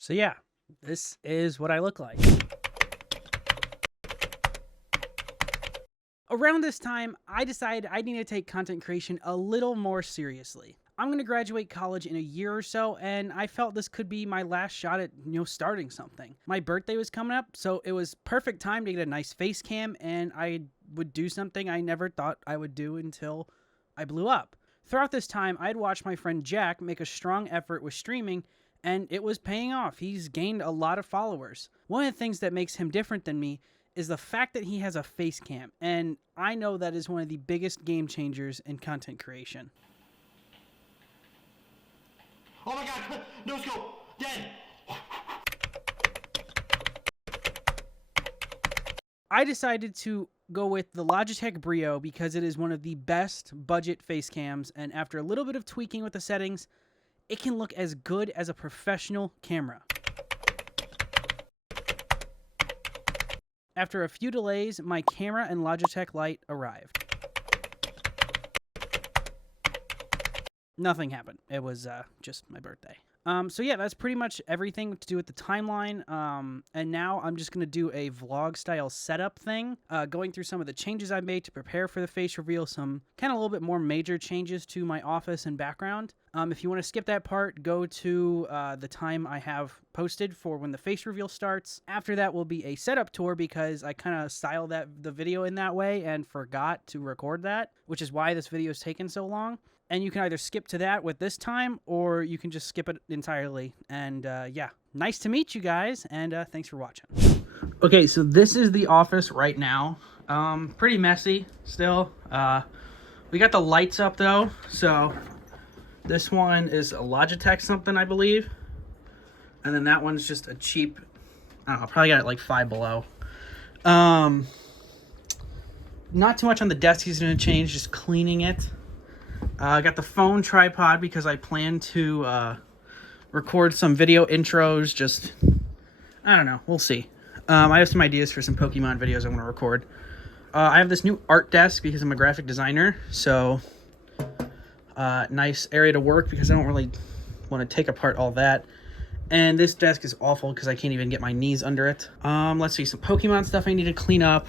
So yeah, this is what I look like. Around this time, I decided I need to take content creation a little more seriously. I'm going to graduate college in a year or so, and I felt this could be my last shot at, starting something. My birthday was coming up, so it was perfect time to get a nice face cam, and I would do something I never thought I would do until I blew up. Throughout this time, I'd watched my friend Jack make a strong effort with streaming, and it was paying off. He's gained a lot of followers. One of the things that makes him different than me is the fact that he has a face cam, and I know that is one of the biggest game changers in content creation. Oh my god, no scope, dead! I decided to go with the Logitech Brio because it is one of the best budget face cams, and after a little bit of tweaking with the settings, it can look as good as a professional camera. After a few delays, my camera and Logitech light arrived. Nothing happened. It was just my birthday. So yeah, that's pretty much everything to do with the timeline. And now I'm just going to do a vlog style setup thing, going through some of the changes I made to prepare for the face reveal, some kind of a little bit more major changes to my office and background. If you want to skip that part, go to the time I have posted for when the face reveal starts. After that will be a setup tour because I kind of styled the video in that way and forgot to record that, which is why this video is taking so long. And you can either skip to that with this time, or you can just skip it entirely. And yeah, nice to meet you guys, and thanks for watching. Okay, so this is the office right now. Pretty messy still. We got the lights up though, so this one is a Logitech something, I believe. And then that one's just a cheap, I don't know, probably got it like $5 below. Not too much on the desk he's gonna change, just cleaning it. I got the phone tripod because I plan to record some video intros. Just, I don't know. We'll see. I have some ideas for some Pokemon videos I want to record. I have this new art desk because I'm a graphic designer. So, nice area to work because I don't really want to take apart all that. And this desk is awful because I can't even get my knees under it. Let's see. Some Pokemon stuff I need to clean up.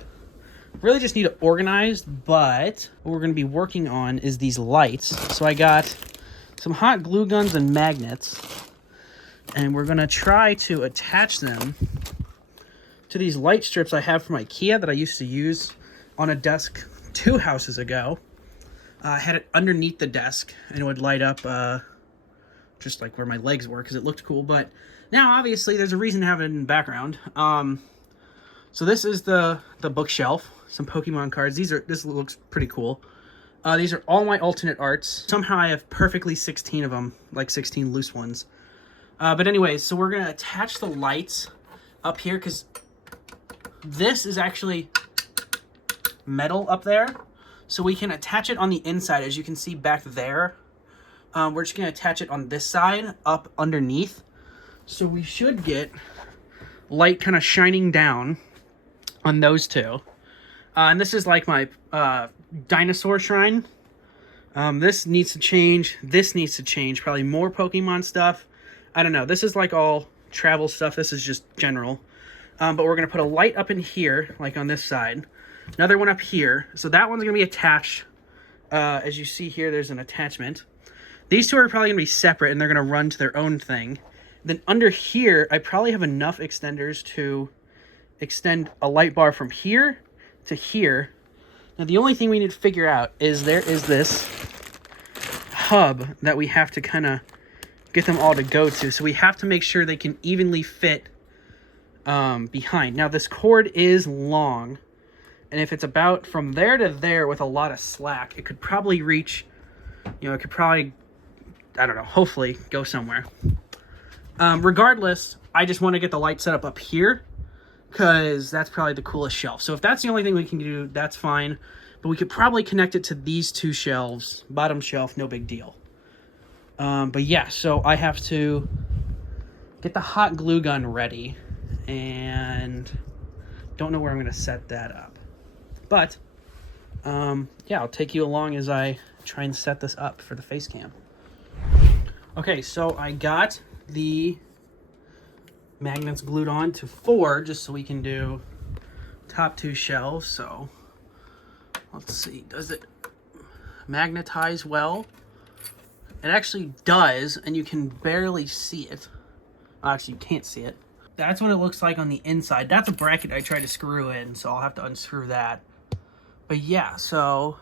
Really just need it organized, but what we're going to be working on is these lights. So I got some hot glue guns and magnets, and we're going to try to attach them to these light strips I have from IKEA that I used to use on a desk 2 houses ago. I had it underneath the desk, and it would light up just like where my legs were because it looked cool. But now, obviously, there's a reason to have it in the background. So this is the bookshelf. Some Pokemon cards. This looks pretty cool. These are all my alternate arts. Somehow I have perfectly 16 of them, like 16 loose ones. But anyways, so we're gonna attach the lights up here because this is actually metal up there. So we can attach it on the inside, as you can see back there. We're just gonna attach it on this side, up underneath. So we should get light kind of shining down on those two. And this is like my dinosaur shrine. This needs to change. This needs to change. Probably more Pokemon stuff. I don't know. This is like all travel stuff. This is just general. But we're going to put a light up in here, like on this side. Another one up here. So that one's going to be attached. As you see here, there's an attachment. These two are probably going to be separate, and they're going to run to their own thing. Then under here, I probably have enough extenders to extend a light bar from here to here. Now the only thing we need to figure out is there is this hub that we have to kind of get them all to go to. So we have to make sure they can evenly fit behind. Now this cord is long, and if it's about from there to there with a lot of slack, it could probably reach, it could probably, I don't know, hopefully go somewhere. Regardless, I just want to get the light set up here because that's probably the coolest shelf. So if that's the only thing we can do, that's fine. But we could probably connect it to these 2 shelves. Bottom shelf, no big deal. But yeah, so I have to get the hot glue gun ready. And don't know where I'm going to set that up. But, yeah, I'll take you along as I try and set this up for the face cam. Okay, so I got the magnets glued on to 4 just so we can do top 2 shelves. So let's see, does it magnetize well? It actually does, and you can barely see it. Actually, you can't see it. That's what it looks like on the inside. That's a bracket I tried to screw in, so I'll have to unscrew that. But yeah, so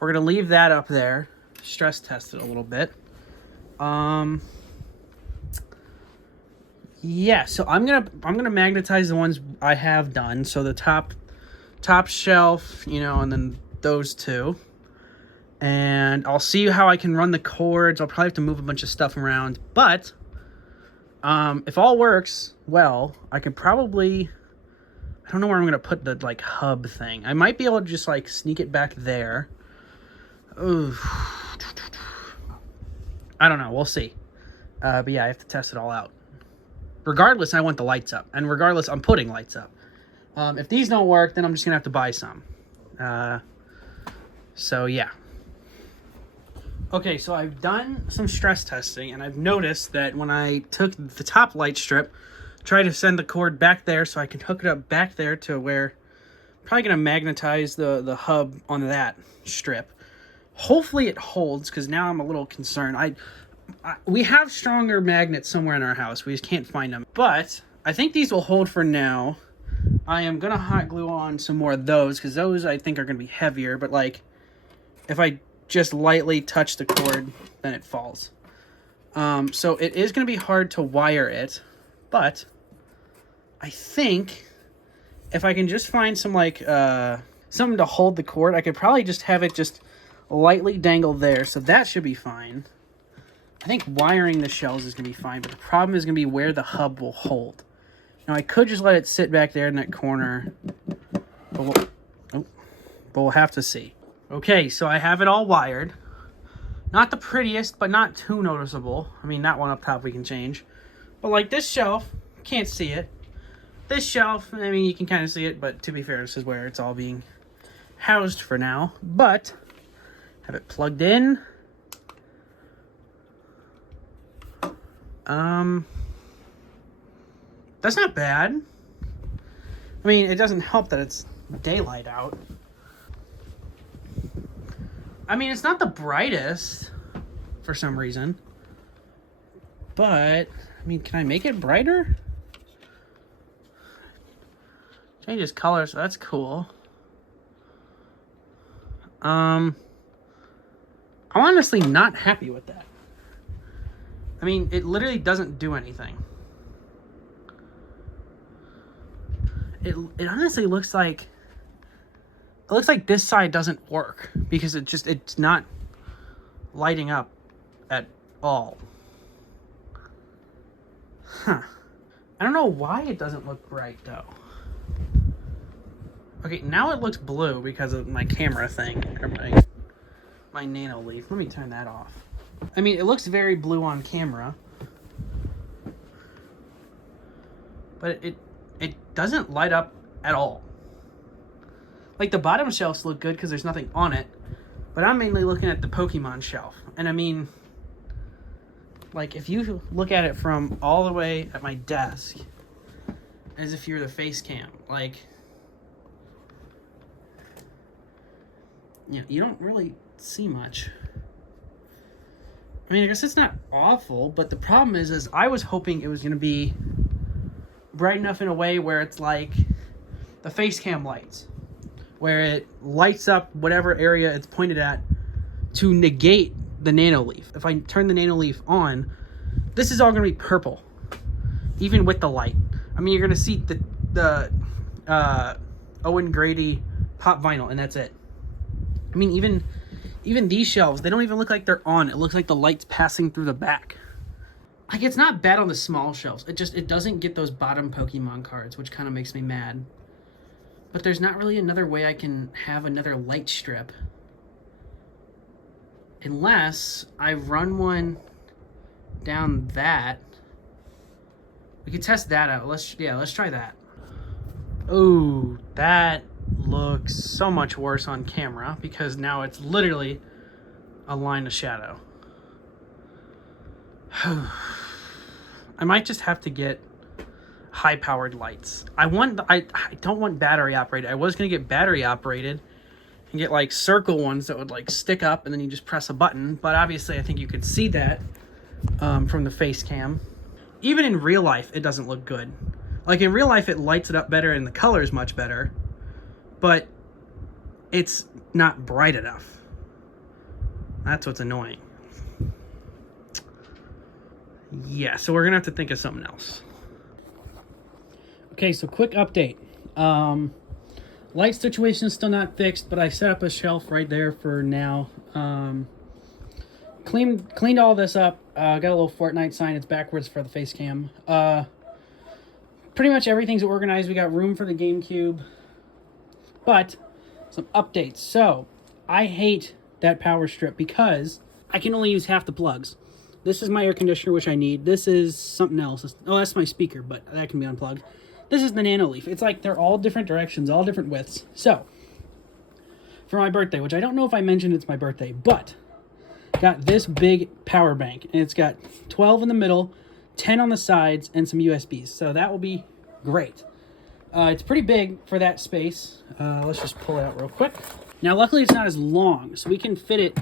we're gonna leave that up there, stress test it a little bit. Yeah, so I'm gonna magnetize the ones I have done. So the top shelf, you know, and then those 2. And I'll see how I can run the cords. I'll probably have to move a bunch of stuff around, but if all works well, I could probably, I don't know where I'm gonna put the like hub thing. I might be able to just like sneak it back there. Ooh. I don't know, we'll see. But yeah, I have to test it all out. Regardless, I want the lights up, and regardless, I'm putting lights up. If these don't work, then I'm just gonna have to buy some. So yeah. Okay, so I've done some stress testing, and I've noticed that when I took the top light strip, tried to send the cord back there so I can hook it up back there to where I'm probably going to magnetize the hub on that strip. Hopefully it holds, because now I'm a little concerned. We have stronger magnets somewhere in our house. We just can't find them. But I think these will hold for now. I am going to hot glue on some more of those, because those I think are going to be heavier. But like, if I just lightly touch the cord, then it falls. So it is going to be hard to wire it, but I think if I can just find some like something to hold the cord, I could probably just have it just lightly dangle there, so that should be fine. I think wiring the shelves is going to be fine, but the problem is going to be where the hub will hold. Now I could just let it sit back there in that corner, but we'll have to see. Okay, so I have it all wired. Not the prettiest, but not too noticeable. I mean, that one up top we can change. But like this shelf, can't see it. This shelf, I mean, you can kind of see it, but to be fair, this is where it's all being housed for now. But, have it plugged in. That's not bad. I mean, it doesn't help that it's daylight out. I mean, it's not the brightest for some reason, but I mean, can I make it brighter? Changes color, so that's cool. I'm honestly not happy with that. I mean, it literally doesn't do anything. It honestly looks like this side doesn't work because it's not lighting up at all. Huh. I don't know why it doesn't look bright though. Okay, now it looks blue because of my camera thing, or my nano leaf. Let me turn that off. I mean, it looks very blue on camera, but it doesn't light up at all. Like, the bottom shelves look good because there's nothing on it, but I'm mainly looking at the Pokemon shelf. And I mean, like, if you look at it from all the way at my desk, as if you're the face cam, like, you don't really see much. I mean, I guess it's not awful, but the problem is I was hoping it was going to be bright enough in a way where it's like the face cam lights, where it lights up whatever area it's pointed at to negate the nano leaf. If I turn the nano leaf on, this is all going to be purple, even with the light. I mean, you're going to see the Owen Grady pop vinyl, and that's it. I mean, even these shelves, they don't even look like they're on. It looks like the light's passing through the back. Like, it's not bad on the small shelves. It doesn't get those bottom Pokemon cards, which kind of makes me mad. But there's not really another way I can have another light strip. Unless I run one down that. We could test that out. Let's try that. Oh, that looks so much worse on camera because now it's literally a line of shadow. I might just have to get high-powered lights. I don't want battery operated. I was gonna get battery operated and get like circle ones that would like stick up and then you just press a button. But obviously, I think you could see that from the face cam. Even in real life, it doesn't look good. Like in real life, it lights it up better and the color is much better, but it's not bright enough. That's what's annoying. Yeah, so we're gonna have to think of something else. Okay, so quick update. Light situation is still not fixed, but I set up a shelf right there for now. Cleaned all this up. Got a little Fortnite sign. It's backwards for the face cam. Pretty much everything's organized. We got room for the GameCube. But some updates. So I hate that power strip because I can only use half the plugs. This is my air conditioner, which I need. This is something else. Oh, that's my speaker, but that can be unplugged. This is the Nano Leaf. It's like they're all different directions, all different widths. So for my birthday, which I don't know if I mentioned it's my birthday, but got this big power bank, and it's got 12 in the middle, 10 on the sides, and some USBs. So that will be great. It's pretty big for that space. Let's just pull it out real quick. Now, luckily, it's not as long, so we can fit it,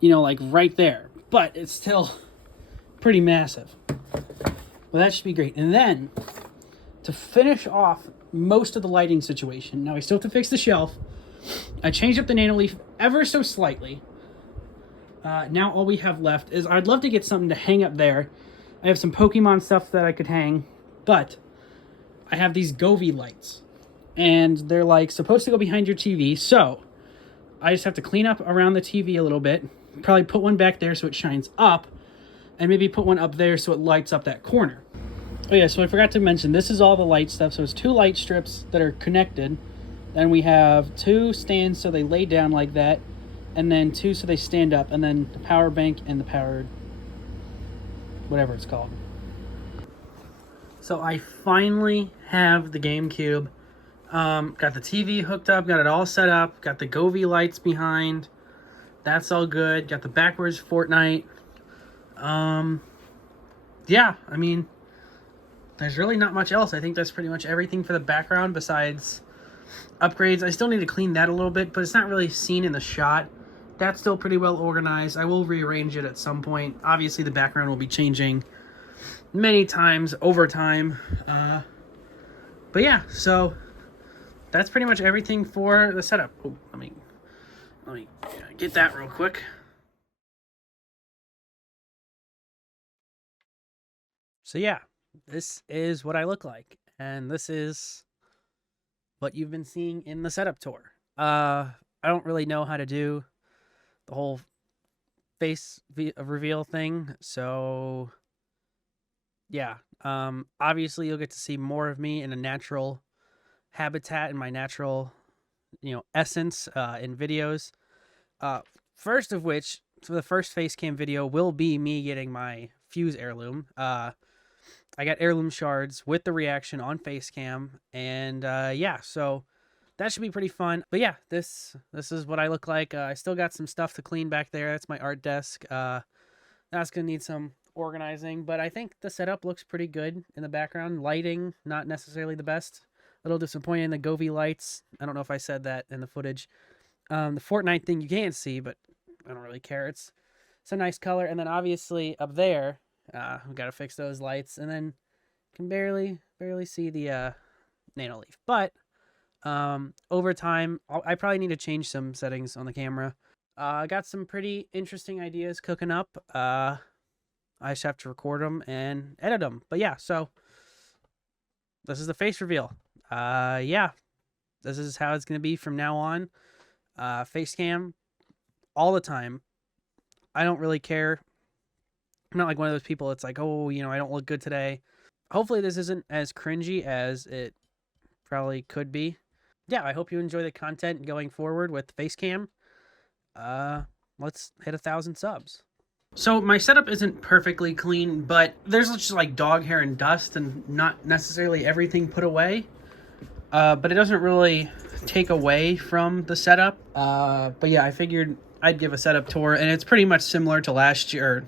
you know, like right there. But it's still pretty massive. Well, that should be great. And then, to finish off most of the lighting situation, now I still have to fix the shelf. I changed up the Nano Leaf ever so slightly. Now all we have left is I'd love to get something to hang up there. I have some Pokemon stuff that I could hang, but I have these Govee lights, and they're like supposed to go behind your TV, so I just have to clean up around the TV a little bit, probably put one back there so it shines up, and maybe put one up there so it lights up that corner. Oh yeah, so I forgot to mention, this is all the light stuff, so it's 2 light strips that are connected, then we have 2 stands so they lay down like that, and then 2 so they stand up, and then the power bank and the powered whatever it's called. So I finally have the GameCube. Got the TV hooked up, got it all set up, got the Govee lights behind. That's all good. Got the backwards Fortnite. Yeah, I mean, there's really not much else. I think that's pretty much everything for the background besides upgrades. I still need to clean that a little bit, but it's not really seen in the shot. That's still pretty well organized. I will rearrange it at some point. Obviously, the background will be changing many times over time. But yeah, so that's pretty much everything for the setup. Oh, let me get that real quick. So yeah, this is what I look like, and this is what you've been seeing in the setup tour. I don't really know how to do the whole face reveal thing, so yeah, obviously you'll get to see more of me in a natural habitat, in my natural, essence, in videos. First of which, so the first face cam video will be me getting my Fuse heirloom. I got heirloom shards with the reaction on face cam, and yeah, so that should be pretty fun. But yeah, this is what I look like. I still got some stuff to clean back there. That's my art desk. That's gonna need some organizing, but I think the setup looks pretty good in the background. Lighting, not necessarily the best. A little disappointed in the Govee lights. I don't know if I said that in the footage. The Fortnite thing you can't see, but I don't really care. It's a nice color. And then obviously up there, we got to fix those lights, and then can barely see the Nano Leaf. But over time, I probably need to change some settings on the camera. I got some pretty interesting ideas cooking up. I just have to record them and edit them. But yeah, so this is the face reveal. Yeah, this is how it's going to be from now on. Face cam all the time. I don't really care. I'm not like one of those people that's like, oh, I don't look good today. Hopefully this isn't as cringy as it probably could be. Yeah, I hope you enjoy the content going forward with face cam. Let's hit 1,000 subs. So my setup isn't perfectly clean, but there's just like dog hair and dust and not necessarily everything put away. But it doesn't really take away from the setup. But yeah, I figured I'd give a setup tour, and it's pretty much similar to last year.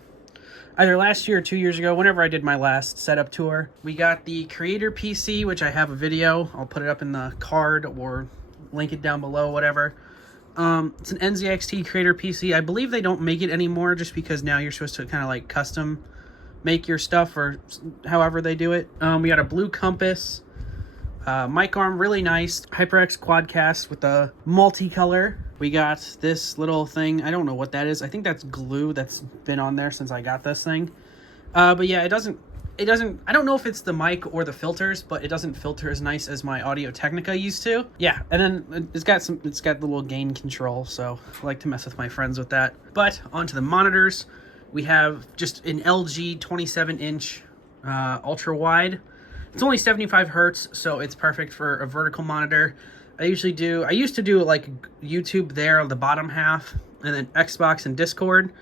either last year or 2 years ago, whenever I did my last setup tour. We got the Creator PC, which I have a video. I'll put it up in the card or link it down below, whatever. It's an NZXT Creator PC. I believe they don't make it anymore just because now you're supposed to kind of like custom make your stuff or however they do it. We got a blue compass. Mic arm, really nice. HyperX Quadcast with the multicolor. We got this little thing. I don't know what that is. I think that's glue that's been on there since I got this thing. But yeah, it doesn't, I don't know if it's the mic or the filters, but it doesn't filter as nice as my Audio Technica used to. Yeah, and then it's got the little gain control, so I like to mess with my friends with that. But onto the monitors. We have just an LG 27-inch ultra wide. It's only 75 hertz, so it's perfect for a vertical monitor. I used to do like YouTube there on the bottom half, and then Xbox and Discord.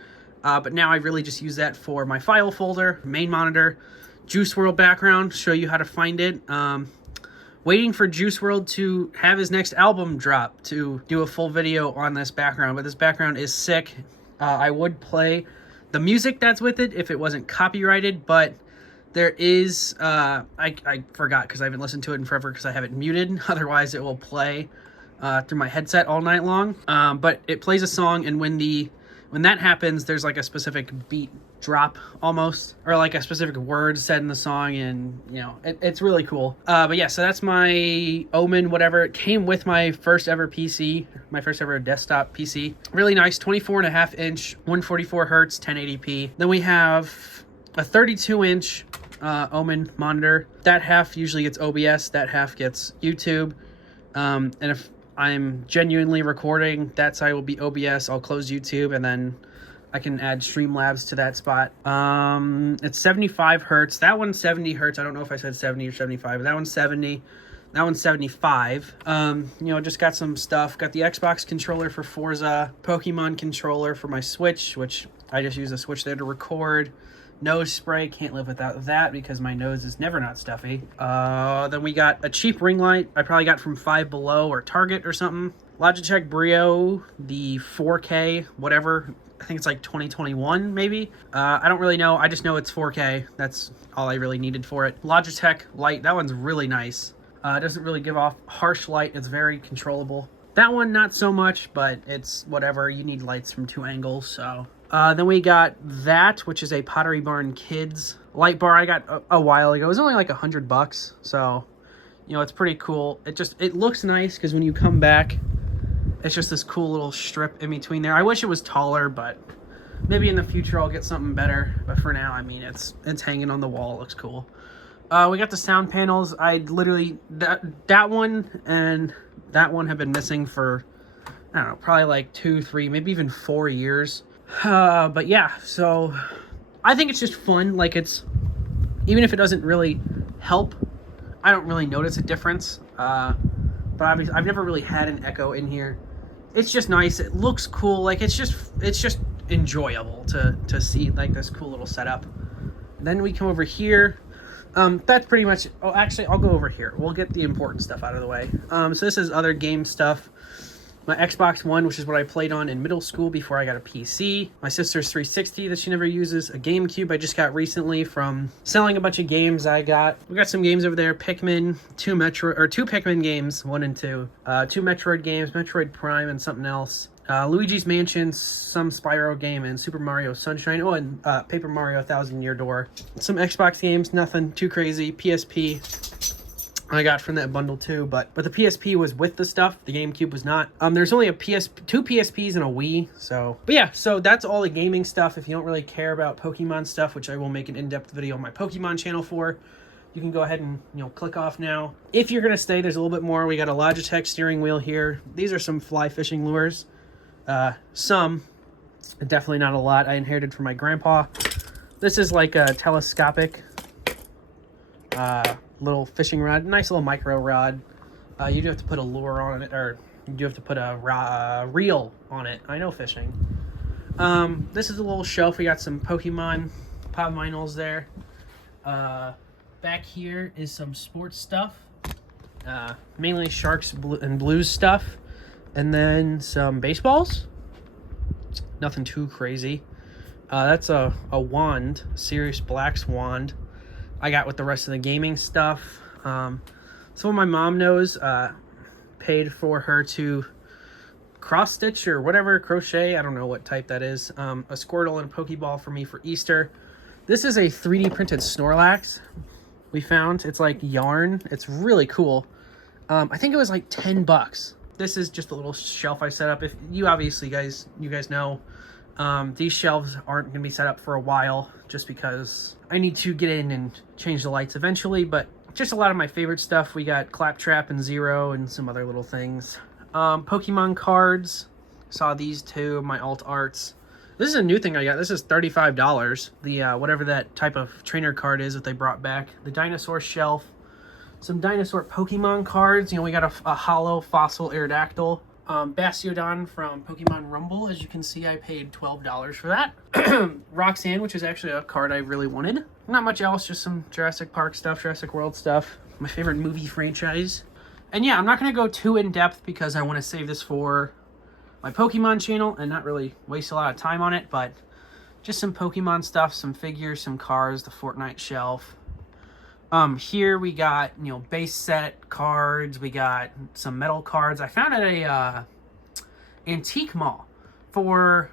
But now I really just use that for my file folder, main monitor, Juice WRLD background, show you how to find it. Waiting for Juice WRLD to have his next album drop to do a full video on this background, but this background is sick. I would play the music that's with it if it wasn't copyrighted, but there is, I forgot because I haven't listened to it in forever because I have it muted. Otherwise it will play through my headset all night long. But it plays a song, and when that happens, there's like a specific beat drop almost, or like a specific word said in the song, and you know, it's really cool. But yeah, so that's my Omen, whatever. It came with my first ever PC, my first ever desktop PC. Really nice, 24.5-inch, 144 hertz, 1080p. Then we have a 32-inch Omen monitor. That half usually gets OBS, that half gets YouTube. And if I'm genuinely recording, that side will be OBS. I'll close YouTube, and then I can add Streamlabs to that spot. It's 75 hertz. That one's 70 hertz. I don't know if I said 70 or 75, but that one's 70. That one's 75. You know, just got some stuff. Got the Xbox controller for Forza, Pokemon controller for my Switch, which I just use the Switch there to record. Nose spray, can't live without that because my nose is never not stuffy. Then we got a cheap ring light I probably got from Five Below or Target or something. Logitech Brio, the 4K, whatever. I think it's like 2021 maybe. I don't really know. I just know it's 4K. That's all I really needed for it. Logitech light, that one's really nice. It doesn't really give off harsh light. It's very controllable. That one, not so much, but it's whatever. You need lights from 2 angles, so... Then we got that, which is a Pottery Barn Kids light bar I got a while ago. It was only like $100, so, you know, it's pretty cool. It looks nice because when you come back, it's just this cool little strip in between there. I wish it was taller, but maybe in the future I'll get something better. But for now, I mean, it's hanging on the wall. It looks cool. We got the sound panels. I literally, that one and that one have been missing for, I don't know, probably like 2, 3, maybe even 4 years. But yeah, so I think it's just fun. Like, it's, even if it doesn't really help, I don't really notice a difference. But obviously I've never really had an Echo in here. It's just nice. It looks cool. Like, it's just enjoyable to see like this cool little setup. Then we come over here. That's pretty much, oh, actually I'll go over here. We'll get the important stuff out of the way. So this is other game stuff. My Xbox One, which is what I played on in middle school before I got a PC. My sister's 360 that she never uses. A GameCube I just got recently from selling a bunch of games I got. We got some games over there. Pikmin, 2 Pikmin games, 1 and 2. 2 Metroid games, Metroid Prime and something else. Luigi's Mansion, some Spyro game, and Super Mario Sunshine. Oh, and Paper Mario 1000 Year Door. Some Xbox games, nothing too crazy. PSP. I got from that bundle too, but the PSP was with the stuff. The GameCube was not. There's only 2 PSPs and a Wii, so. But yeah, so that's all the gaming stuff. If you don't really care about Pokemon stuff, which I will make an in-depth video on my Pokemon channel for, you can go ahead and, you know, click off now. If you're gonna stay, there's a little bit more. We got a Logitech steering wheel here. These are some fly fishing lures. Some, definitely not a lot. I inherited from my grandpa. This is like a telescopic, little fishing rod, nice little micro rod. You do have to put a lure on it, or you do have to put a reel on it. I know fishing. This is a little shelf. We got some Pokemon pop vinyls there. Back here is some sports stuff, mainly Sharks and Blues stuff, and then some baseballs. Nothing too crazy. That's a wand, Sirius Black's wand. I got with the rest of the gaming stuff. Someone my mom knows paid for her to cross stitch or whatever, crochet, I don't know what type that is, a Squirtle and a Pokeball for me for Easter. This is a 3D printed Snorlax we found. It's like yarn. It's really cool. I think it was like 10 bucks. This is just a little shelf I set up. If you obviously you guys know, these shelves aren't gonna be set up for a while just because I need to get in and change the lights eventually, but just a lot of my favorite stuff. We got Claptrap and Zero and some other little things. Pokemon cards. Saw these two, my alt arts. This is a new thing I got. This is $35. The whatever that type of trainer card is that they brought back. The dinosaur shelf. Some dinosaur Pokemon cards. You know, we got a hollow fossil Aerodactyl. Bastiodon from Pokemon Rumble. As you can see, I paid $12 for that. Roxanne, which is actually a card I really wanted. Not much else, just some Jurassic Park stuff, Jurassic World stuff. My favorite movie franchise. And yeah, I'm not going to go too in-depth because I want to save this for my Pokemon channel and not really waste a lot of time on it, but just some Pokemon stuff, some figures, some cars, the Fortnite shelf. Here we got, you know, base set cards. We got some metal cards. I found at a antique mall for,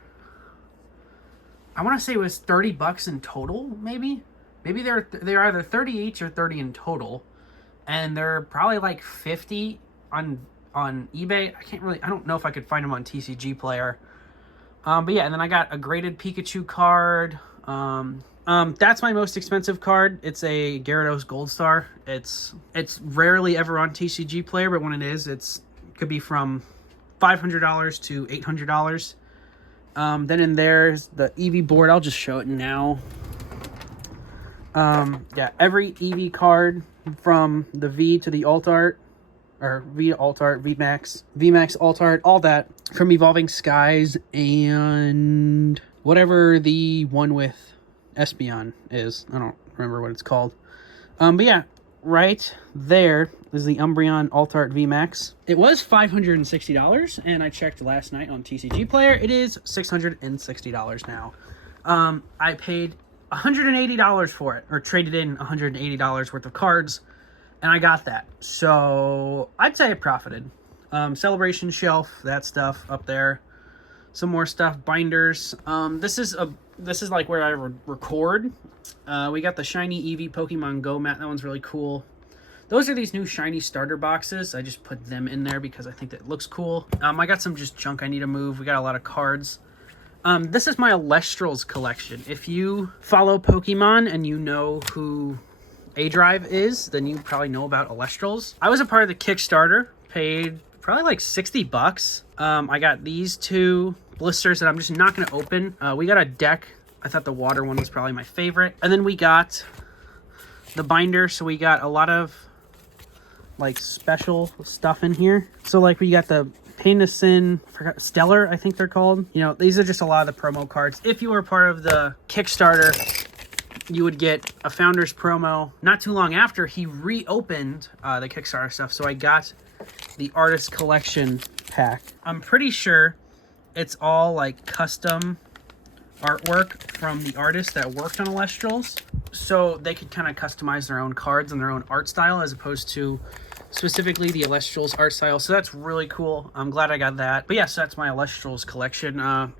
I want to say it was 30 bucks in total, maybe. Maybe they're either 30 each or 30 in total. And they're probably like 50 on eBay. I don't know if I could find them on TCG Player. But yeah, and then I got a graded Pikachu card. That's my most expensive card. It's a Gyarados Gold Star. It's rarely ever on TCG Player, but when it is, it could be from $500 to $800. Then in there's the Eevee board. I'll just show it now. Yeah, every Eevee card from the V to the Alt Art, or V to Alt Art, VMAX, Alt Art, all that from Evolving Skies and whatever the one with Espeon is. I don't remember what it's called. But yeah, right there is the Umbreon Alt Art VMAX. It was $560, and I checked last night on TCG Player. It is $660 now. I paid $180 for it, or traded in $180 worth of cards, and I got that. So I'd say I profited. Celebration shelf, that stuff up there. Some more stuff, binders. This is like where I record. We got the shiny Eevee Pokemon Go mat. That one's really cool. Those are these new shiny starter boxes. I just put them in there because I think that looks cool. I got some just junk I need to move. We got a lot of cards. This is my Alestrals collection. If you follow Pokemon and you know who A-Drive is, then you probably know about Alestrals. I was a part of the Kickstarter, paid probably like 60 bucks. I got these two blisters that I'm just not going to open. We got a deck. I thought the water one was probably my favorite. And then we got the binder. So we got a lot of like special stuff in here. So like we got the Pain to Sin, Stellar, I think they're called. You know, these are just a lot of the promo cards. If you were part of the Kickstarter, you would get a Founders promo. Not too long after, he reopened the Kickstarter stuff. So I got the Artist Collection pack. I'm pretty sure it's all like custom artwork from the artist that worked on Alestrals. So they could kind of customize their own cards and their own art style as opposed to specifically the Alestrals art style. So that's really cool. I'm glad I got that. But yeah, so that's my Alestrals collection.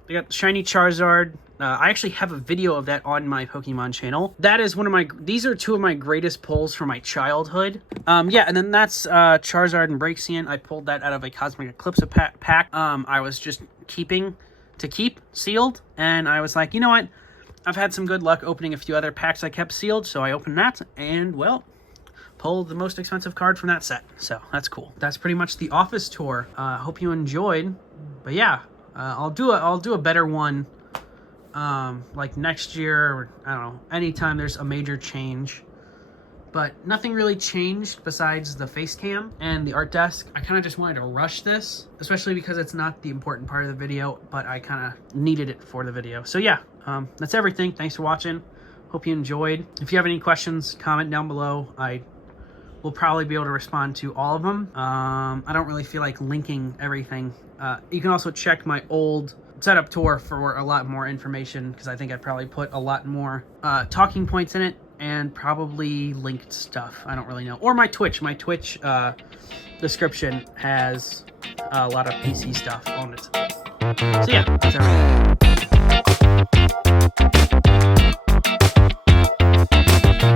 We got shiny Charizard. I actually have a video of that on my Pokemon channel. That is one of my, these are two of my greatest pulls from my childhood. Yeah, and then that's Charizard and Braixen. I pulled that out of a Cosmic Eclipse pack. I was just keeping to keep sealed, and I was like, you know what? I've had some good luck opening a few other packs I kept sealed, so I opened that, and well, pulled the most expensive card from that set. So that's cool. That's pretty much the office tour. Hope you enjoyed. But yeah, I'll do a better one like next year, or I don't know, anytime there's a major change. But nothing really changed besides the face cam and the art desk. I kind of just wanted to rush this, especially because it's not the important part of the video, but I kind of needed it for the video. So yeah, that's everything. Thanks for watching. Hope you enjoyed. If you have any questions, comment down below. I will probably be able to respond to all of them. I don't really feel like linking everything. You can also check my old setup tour for a lot more information, because I think I'd probably put a lot more talking points in it and probably linked stuff. I don't really know. Or my Twitch. My Twitch description has a lot of PC stuff on it. So yeah, that's everything.